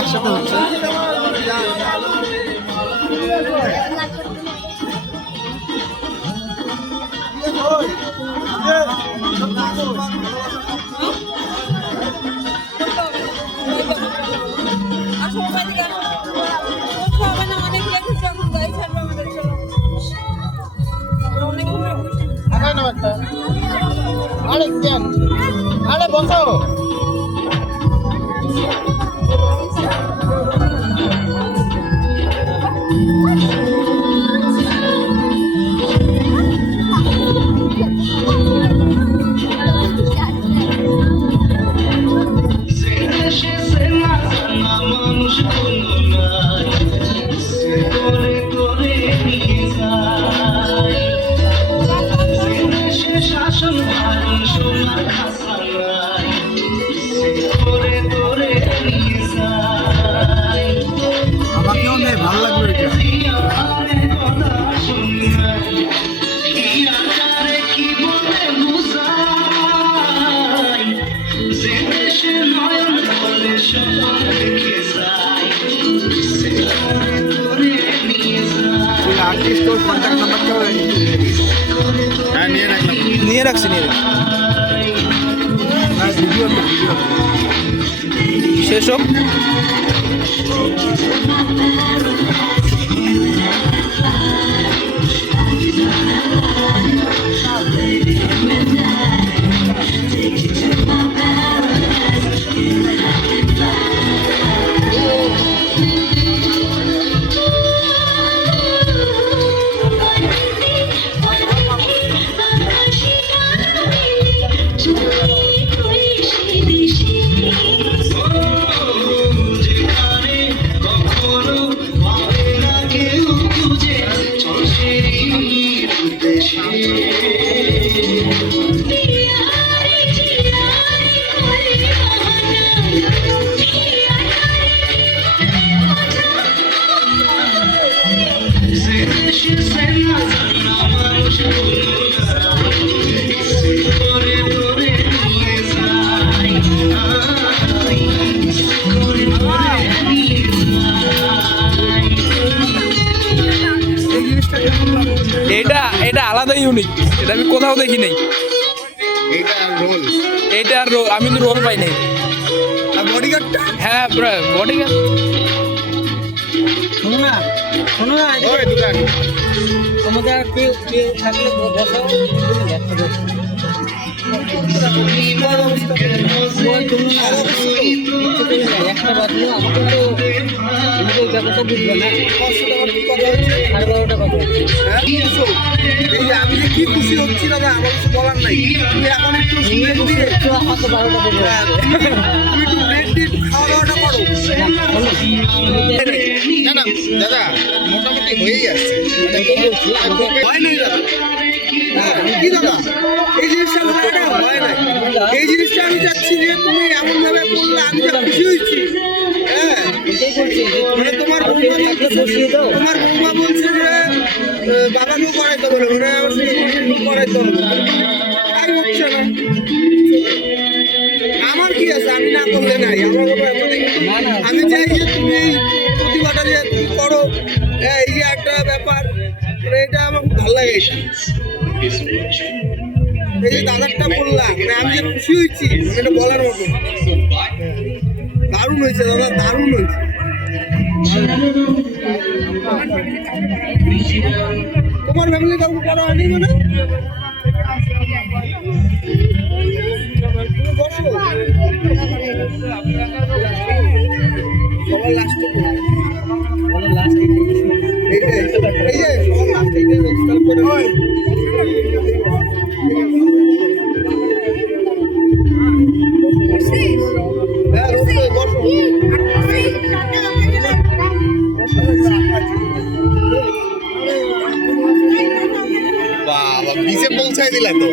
একসাথে হচ্ছে। আরে কেন আরে বসো আমাকেও নেই ভালো লাগলো এটা। আর্টিস্ট ওর কন্ট্যাক্ট নাম্বারটা নিয়ে রাখছি ভিডিও শেষ হোক। এটা আলাদা ইউনিক, এটা আমি কোথাও দেখি নাই। এইটা আর রোল আমি তো রোল পাই নাই। বডিগার্ডটা হ্যাঁ বডিগার্ড শোনো না তোমাদের কেউ থাকলে বসাও একটা বাজলো আমাকে তো ব্যাপারটা বুঝবে না। 12:30 কথা হচ্ছে। আমি যে কি খুশি হচ্ছি দাদা আমার কিছু বলার নাই। তুমি এখন একটু আমাকে 12টা দেবে, তুমি একটু ব্রেক দিয়ে একটু খাওয়া দাওয়াটা করো। না না দাদা মোটামুটি হয়েই আসছে, হয় নাই দাদা। কি দাদা এই জিনিসটা হয় নাই, এই জিনিসটা আমি চাচ্ছি যে তুমি এমন ভাবে বললে আমি যা খুশি হয়েছি। হ্যাঁ মানে তোমার বৌমা বলছে যে বাবাকেও করাইতে বলে, মানে করাইতে হবে, তাই হচ্ছে না। আমার কি আছে আমি না করলে নাই, আমার আমি চাই যে তুমি এই প্রতিভাটা যে তুমি করো, এই যে একটা ব্যাপার, মানে এটা আমার খুব ভালো লাগে। এই যে দাদারটা বললাম মানে আমি যে খুশি হয়েছি এটা বলার মতো। দারুণ হয়েছে দাদা, দারুণ হয়েছে। তোমার ফ্যামিলি কাউকে করা হয়নি মানে সবার লাস্টে এই যে সবার লাস্টে বাবা পিছে পৌঁছাই দিলা তো।